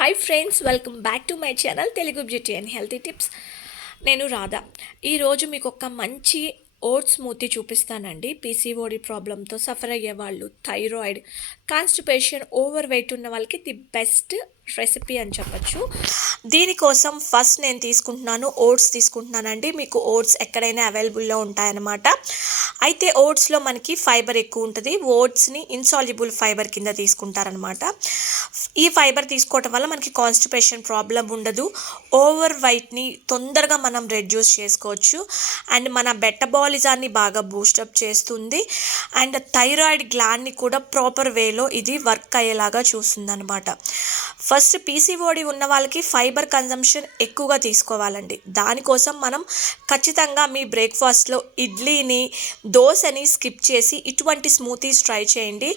Hi friends, welcome back to my channel Telugu beauty and healthy tips. నేను రాధా. ఈరోజు మీకు ఒక మంచి ఓట్స్ స్మూతీ చూపిస్తానండి. పీసీఓడి ప్రాబ్లంతో సఫర్ అయ్యే వాళ్ళు, థైరాయిడ్, కాన్స్టిపేషన్, ఓవర్ వెయిట్ ఉన్న వాళ్ళకి ది బెస్ట్ రెసిపీ అని చెప్పచ్చు. దీనికోసం ఫస్ట్ నేను తీసుకుంటున్నాను ఓట్స్ తీసుకుంటున్నానండి. మీకు ఓట్స్ ఎక్కడైనా అవైలబుల్లో ఉంటాయన్నమాట. అయితే ఓట్స్లో మనకి ఫైబర్ ఎక్కువ ఉంటుంది. ఓట్స్ని ఇన్సాల్యుబుల్ ఫైబర్ కింద తీసుకుంటారనమాట. ఈ ఫైబర్ తీసుకోవటం వల్ల మనకి కాన్స్టిపేషన్ ప్రాబ్లం ఉండదు. ఓవర్ వెయిట్ని తొందరగా మనం రెడ్యూస్ చేసుకోవచ్చు. అండ్ మన మెటబాలిజాన్ని బాగా బూస్టప్ చేస్తుంది. అండ్ థైరాయిడ్ గ్లాండ్ని కూడా ప్రాపర్ వేలో ఇది వర్క్ అయ్యేలాగా చూస్తుంది అనమాట. ఫస్ట్ పీసీఓడి ఉన్న వాళ్ళకి ఫైబర్ కన్జంప్షన్ ఎక్కువగా తీసుకోవాలండి. దానికోసం మనం ఖచ్చితంగా మీ బ్రేక్ఫాస్ట్లో ఇడ్లీని, దోశని స్కిప్ చేసి ఇటువంటి స్మూతీస్ ట్రై చేయండి.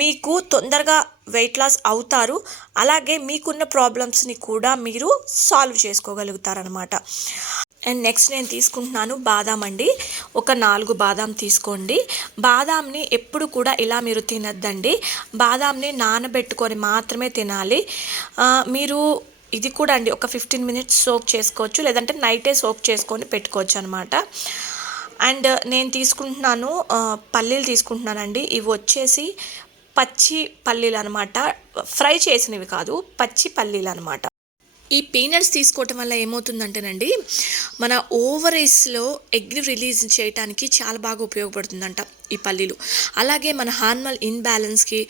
మీకు తొందరగా వెయిట్ లాస్ అవుతారు. అలాగే మీకున్న ప్రాబ్లమ్స్ని కూడా మీరు సాల్వ్ చేసుకోగలుగుతారనమాట. అండ్ నెక్స్ట్ నేను తీసుకుంటున్నాను బాదాం అండి. ఒక 4 బాదాం తీసుకోండి. బాదాంని ఎప్పుడు కూడా ఇలా మీరు తినద్దండి. బాదాంని నానబెట్టుకొని మాత్రమే తినాలి. మీరు ఇది కూడా అండి ఒక 15 మినిట్స్ సోక్ చేసుకోవచ్చు, లేదంటే నైటే సోక్ చేసుకొని పెట్టుకోవచ్చు అనమాట. అండ్ నేను తీసుకుంటున్నాను పల్లీలు తీసుకుంటున్నానండి. ఇవి వచ్చేసి పచ్చి పల్లీలు అనమాట, ఫ్రై చేసినవి కాదు, పచ్చి పల్లీలు అనమాట. ఈ పీనట్స్ తీసుకోవటం వల్ల ఏమవుతుందంటేనండి, మన ఓవరీస్లో ఎగ్ని రిలీజ్ చేయడానికి చాలా బాగా ఉపయోగపడుతుందంట ఈ పల్లీలు. అలాగే మన హార్మోనల్ ఇన్బ్యాలెన్స్కి,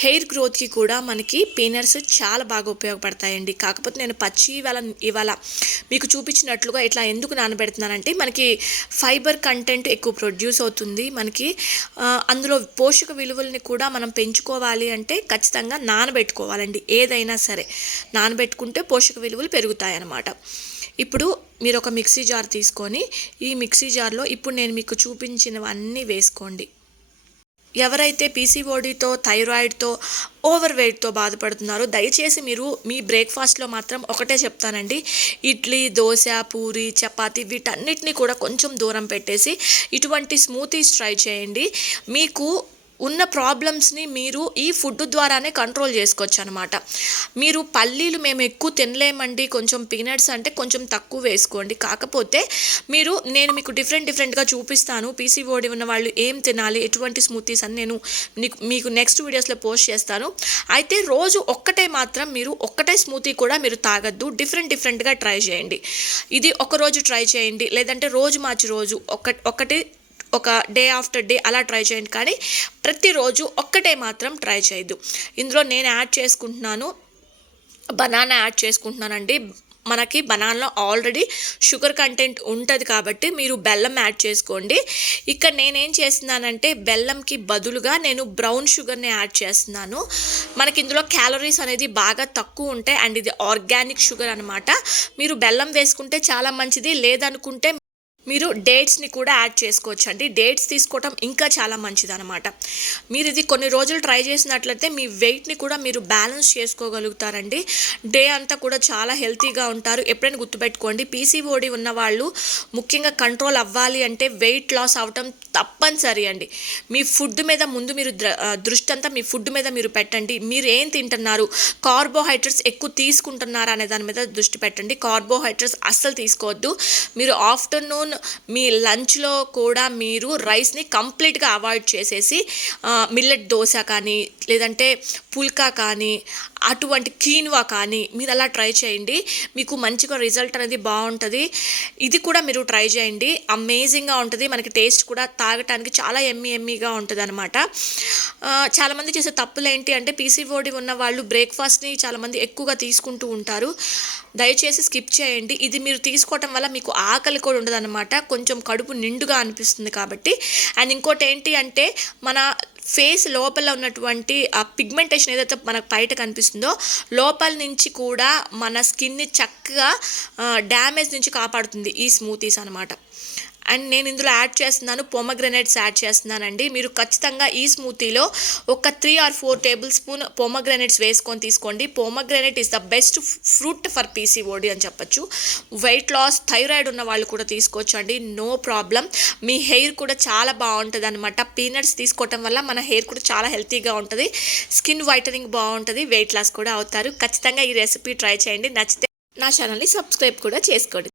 హెయిర్ గ్రోత్కి కూడా మనకి పీనట్స్ చాలా బాగా ఉపయోగపడతాయండి. కాకపోతే నేను పచ్చి ఇవాళ మీకు చూపించినట్లుగా ఇట్లా ఎందుకు నానబెడుతున్నానంటే, మనకి ఫైబర్ కంటెంట్ ఎక్కువ ప్రొడ్యూస్ అవుతుంది. మనకి అందులో పోషక విలువల్ని కూడా మనం పెంచుకోవాలి అంటే ఖచ్చితంగా నానబెట్టుకోవాలండి. ఏదైనా సరే నానబెట్టుకుంటే పోషక విలువలు పెరుగుతాయన్నమాట. ఇప్పుడు మీరు ఒక మిక్సీ జార్ తీసుకొని ఈ మిక్సీ జార్లో ఇప్పుడు నేను మీకు చూపించినవన్నీ వేసుకోండి. ఎవరైతే పీసీఓడితో, థైరాయిడ్తో, ఓవర్ వెయిట్తో బాధపడుతున్నారో దయచేసి మీరు మీ బ్రేక్ఫాస్ట్లో మాత్రం ఒకటే చెప్తానండి, ఇడ్లీ, దోశ, పూరి, చపాతీ వీటన్నిటిని కూడా కొంచెం దూరం పెట్టేసి ఇటువంటి స్మూతీస్ ట్రై చేయండి. మీకు ఉన్న ప్రాబ్లమ్స్ని మీరు ఈ ఫుడ్ ద్వారానే కంట్రోల్ చేసుకోవచ్చు అనమాట. మీరు పల్లీలు మేము ఎక్కువ తినలేమండి, కొంచెం పీనట్స్ అంటే కొంచెం తక్కువ వేసుకోండి. కాకపోతే నేను మీకు డిఫరెంట్గా చూపిస్తాను. పీసీఓడి ఉన్న వాళ్ళు ఏం తినాలి, ఎటువంటి స్మూతీస్ అని నేను మీకు నెక్స్ట్ వీడియోస్లో పోస్ట్ చేస్తాను. అయితే రోజు ఒక్కటే మాత్రం మీరు ఒక్కటే స్మూతీ కూడా మీరు తాగద్దు. డిఫరెంట్గా ట్రై చేయండి. ఇది ఒకరోజు ట్రై చేయండి, లేదంటే రోజు మార్చి రోజు ఒకటి ఒక డే ఆఫ్టర్ డే అలా ట్రై చేయండి. కానీ ప్రతిరోజు ఒక్కటే మాత్రం ట్రై చేయొద్దు. ఇందులో నేను యాడ్ చేసుకుంటున్నాను బనానా యాడ్ చేసుకుంటున్నానండి. మనకి బనానాలో ఆల్రెడీ షుగర్ కంటెంట్ ఉంటుంది కాబట్టి మీరు బెల్లం యాడ్ చేసుకోండి. ఇక్కడ నేనేం చేస్తున్నానంటే బెల్లంకి బదులుగా నేను బ్రౌన్ షుగర్ని యాడ్ చేస్తున్నాను. మనకి ఇందులో క్యాలరీస్ అనేది బాగా తక్కువ ఉంటాయి. అండ్ ఇది ఆర్గానిక్ షుగర్ అనమాట. మీరు బెల్లం వేసుకుంటే చాలా మంచిది, లేదనుకుంటే మీరు డేట్స్ని కూడా యాడ్ చేసుకోవచ్చు అండి. డేట్స్ తీసుకోవటం ఇంకా చాలా మంచిది అనమాట. మీరు ఇది కొన్ని రోజులు ట్రై చేసినట్లయితే మీ వెయిట్ని కూడా మీరు బ్యాలెన్స్ చేసుకోగలుగుతారండి. డే అంతా కూడా చాలా హెల్తీగా ఉంటారు. ఎప్పుడైనా గుర్తుపెట్టుకోండి, పీసీఓడి ఉన్న వాళ్ళు ముఖ్యంగా కంట్రోల్ అవ్వాలి అంటే వెయిట్ లాస్ అవటం తప్పనిసరి అండి. మీ ఫుడ్ మీద ముందు మీరు దృష్టి అంతా మీ ఫుడ్ మీద మీరు పెట్టండి. మీరు ఏం తింటున్నారు, కార్బోహైడ్రేట్స్ ఎక్కువ తీసుకుంటున్నారా అనే దాని మీద దృష్టి పెట్టండి. కార్బోహైడ్రేట్స్ అస్సలు తీసుకోవద్దు. మీరు ఆఫ్టర్నూన్ మీ లంచ్లో కూడా మీరు రైస్ని కంప్లీట్గా అవాయిడ్ చేసేసి మిల్లెట్ దోశ కానీ, లేదంటే పుల్కా కానీ, అటువంటి కీన్వా కానీ మీరు అలా ట్రై చేయండి. మీకు మంచిగా రిజల్ట్ అనేది బాగుంటుంది. ఇది కూడా మీరు ట్రై చేయండి, అమేజింగ్గా ఉంటుంది. మనకి టేస్ట్ కూడా తాగటానికి చాలా ఎమ్మీగా ఉంటుంది అనమాట. చాలామంది చేసే తప్పులు ఏంటి అంటే, పీసీఓడి ఉన్న వాళ్ళు బ్రేక్ఫాస్ట్ని చాలామంది ఎక్కువగా తీసుకుంటూ ఉంటారు. దయచేసి స్కిప్ చేయండి. ఇది మీరు తీసుకోవటం వల్ల మీకు ఆకలి కూడా ఉండదు అనమాట. కొంచెం కడుపు నిండుగా అనిపిస్తుంది కాబట్టి. అండ్ ఇంకోటి ఏంటి అంటే, మన ఫేస్ లోపల ఉన్నటువంటి ఆ పిగ్మెంటేషన్ ఏదైతే మనకు బయట కనిపిస్తుందో లోపల నుంచి కూడా మన స్కిన్ని చక్కగా డ్యామేజ్ నుంచి కాపాడుతుంది ఈ స్మూతీస్ అనమాట. అండ్ నేను ఇందులో యాడ్ చేస్తున్నాను పొమగ్రనేట్స్ యాడ్ చేస్తున్నానండి. మీరు ఖచ్చితంగా ఈ స్మూతీలో ఒక 3 or 4 టేబుల్ స్పూన్ పొమగ్రనేట్స్ వేసుకొని తీసుకోండి. Pomegranate is the best fruit for PCOD అని చెప్పొచ్చు. వెయిట్ లాస్, థైరాయిడ్ ఉన్న వాళ్ళు కూడా తీసుకోవచ్చు అండి, నో ప్రాబ్లం. మీ హెయిర్ కూడా చాలా బాగుంటుంది అనమాట. పీనట్స్ తీసుకోవటం వల్ల మన హెయిర్ కూడా చాలా హెల్తీగా ఉంటుంది, స్కిన్ వైటనింగ్ బాగుంటుంది, వెయిట్ లాస్ కూడా అవుతారు. ఖచ్చితంగా ఈ రెసిపీ ట్రై చేయండి. నచ్చితే నా ఛానల్ని సబ్స్క్రైబ్ కూడా చేసుకోండి.